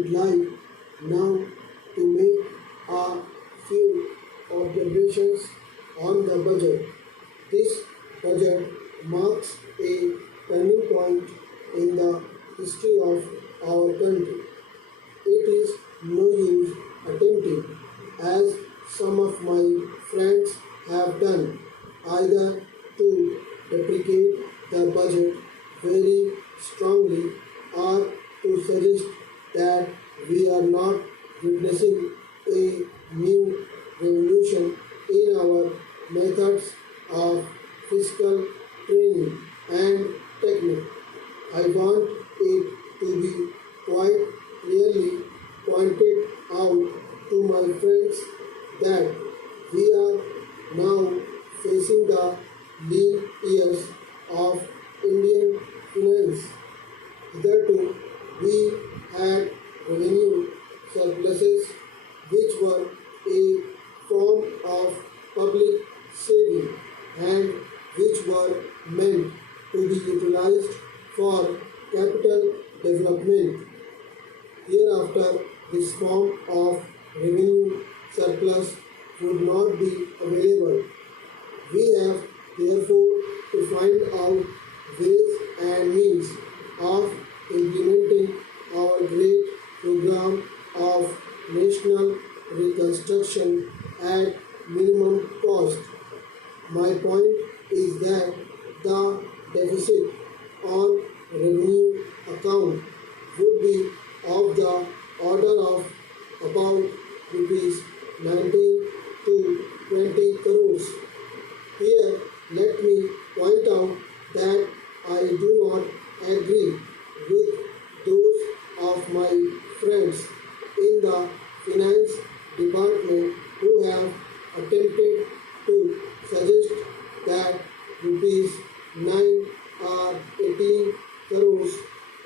would like now to make a few observations on the budget. This budget marks a turning point in the history of our country. It is no use attempting, as some of my friends have done, either to deprecate the budget very strongly or to suggest that we are not witnessing a new revolution in our methods of fiscal training and technique. I want it to be quite clearly pointed out to my friends that we are now facing the lean years of Indian finance. Hitherto, we had revenue surpluses which were a form of public saving and which were meant to be utilized for capital development. Hereafter, this form of revenue surplus would not be available. We have therefore to find out ways and means of implementing our great program of national reconstruction at minimum cost. My point is that the deficit on revenue account would be of the order of about rupees 19 to 20 crores. Here, let me point out that I do not agree with those of my friends in the finance department who have attempted to suggest that rupees 9 or 18 crores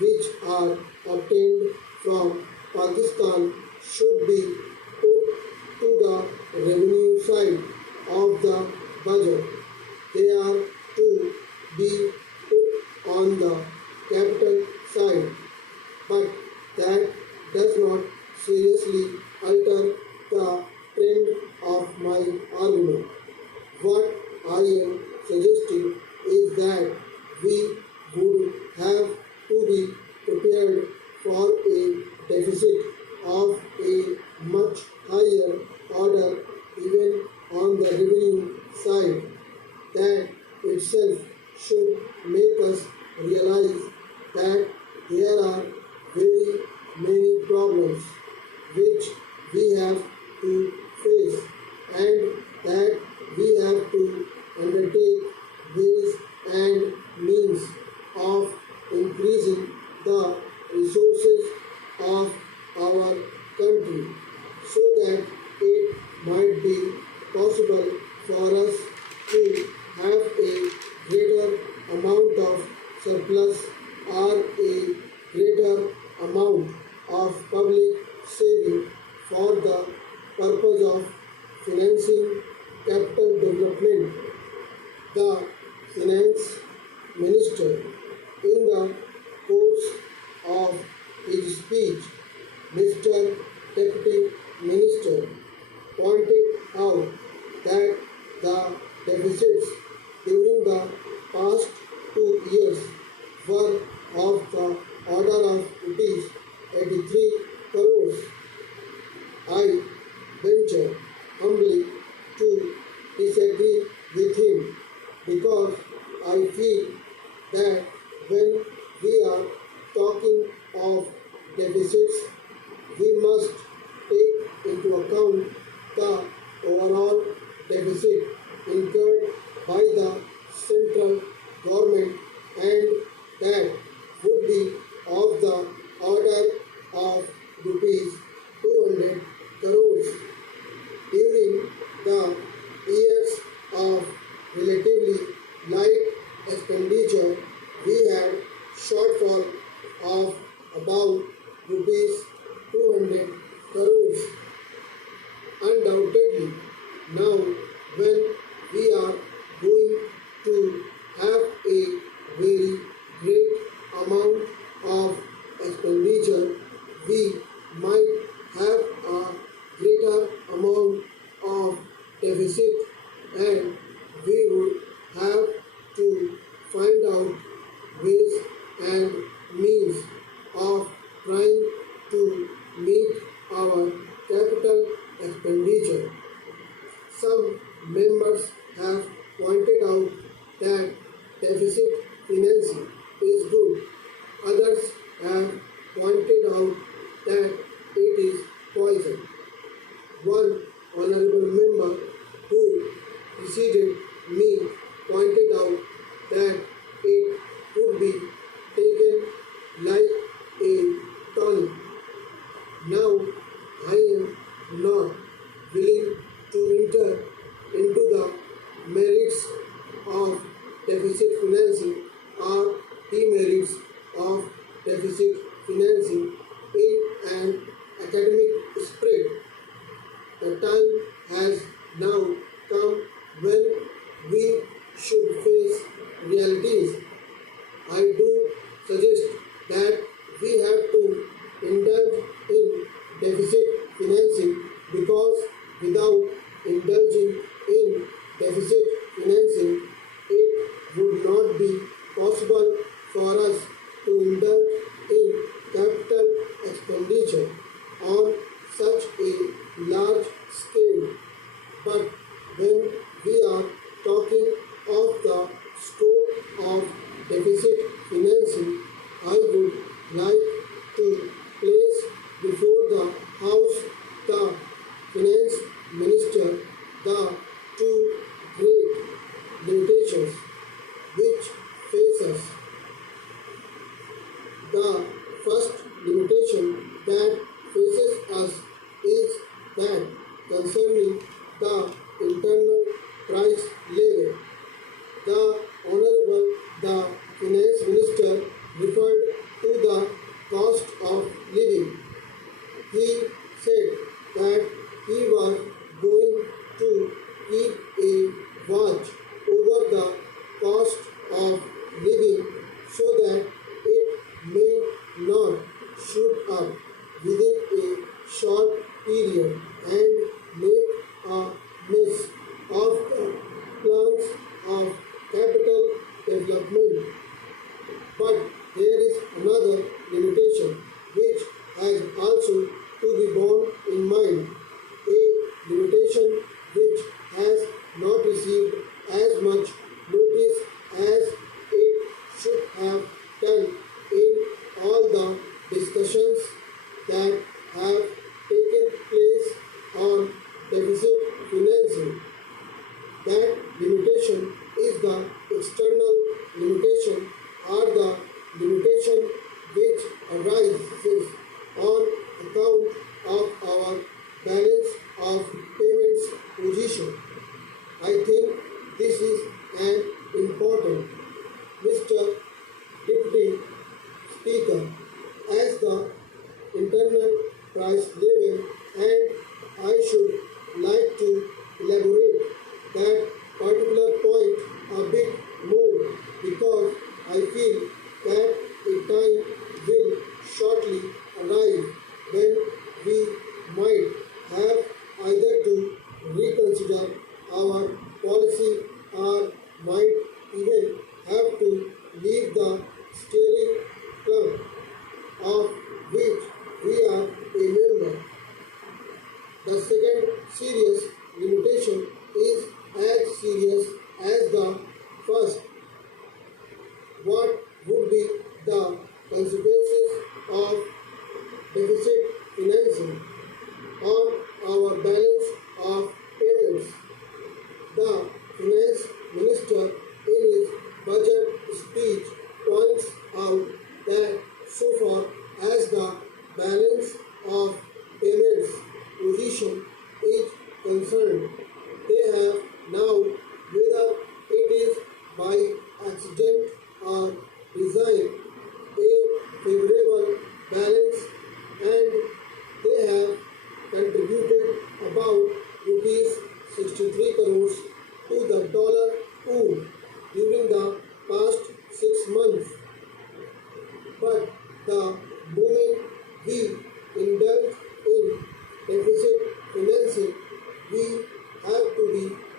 which are obtained from Pakistan should be put to the revenue side of the budget. They are to be put on the capital side, but that does not seriously alter the trend of my argument. What I am suggesting is that we would have to be prepared for a deficit of a much higher order even on the revenue side. That itself should make us realize that there are very many problems which we have to face and that we have to undertake ways and means of increasing the resources of our country so that it might be possible for us to have a greater amount of surplus or a greater amount of public saving for the purpose of financing capital development. The finance minister, in the course of his speech, Mr. Deputy Minister pointed out that the deficits during the past 2 years were of the order of rupees 83 crores. I venture humbly to disagree with him because I feel that when we are talking of deficits, we must take into account the overall deficit incurred by the central government and that would be of the order of rupees 200 crores. During the years of relatively light expenditure, we had shortfall of about rupees 200 crores. Undoubtedly, now when we are going to have a very great amount of expenditure, we amount of deficit, and we would have to find out ways and means of trying to meet our capital expenditure. Some members have pointed out that deficit financing is good. Others have pointed out that it is poison. One honorable member who preceded me pointed out that it could be taken like a tonic. Now, I am not willing to enter into the merits of deficit financing or demerits of deficit financing in an academic spirit. The time has now come when we should face realities. I do suggest that we have to indulge in deficit financing because without indulging in deficit financing, it would not be possible for us to indulge in capital expenditure on such a large scale. But when we are talking of the scope of deficit financing, I would like to place before the House the Finance Minister the two great limitations which face us. The first limitation that faces us is that concerning the internal price level. The the Finance Minister referred to the cost of living. He said that he was going to keep a watch over the cost of living so that it may not shoot up within a short period and make a mess of the plans of capital development. But there is another limitation which has also to be borne in mind, a limitation which has not received as much notice as it should have done in all the discussions that have taken place on deficit financing. That limitation is the external limitation or the limitation which arises on account of our balance of payments position. I think this is an important. Mr. Deputy Speaker, as the internal price level, and I should like to elaborate that particular point a bit more because I feel that a time will shortly arrive when we might have either to reconsider our policy or might even have to leave the steering club of which we are a member. The second serious limitation is as serious as the first. What would be the consequences of deficit financing on our balance of payments? The Finance Minister in his budget speech points out that so far as the balance of payments position is concerned, they have now, whether it is by accident or design, a favorable balance, and they have contributed about rupees 63 crores to the dollar pool during the past 6 months. But the moment we indulge in deficit financing, be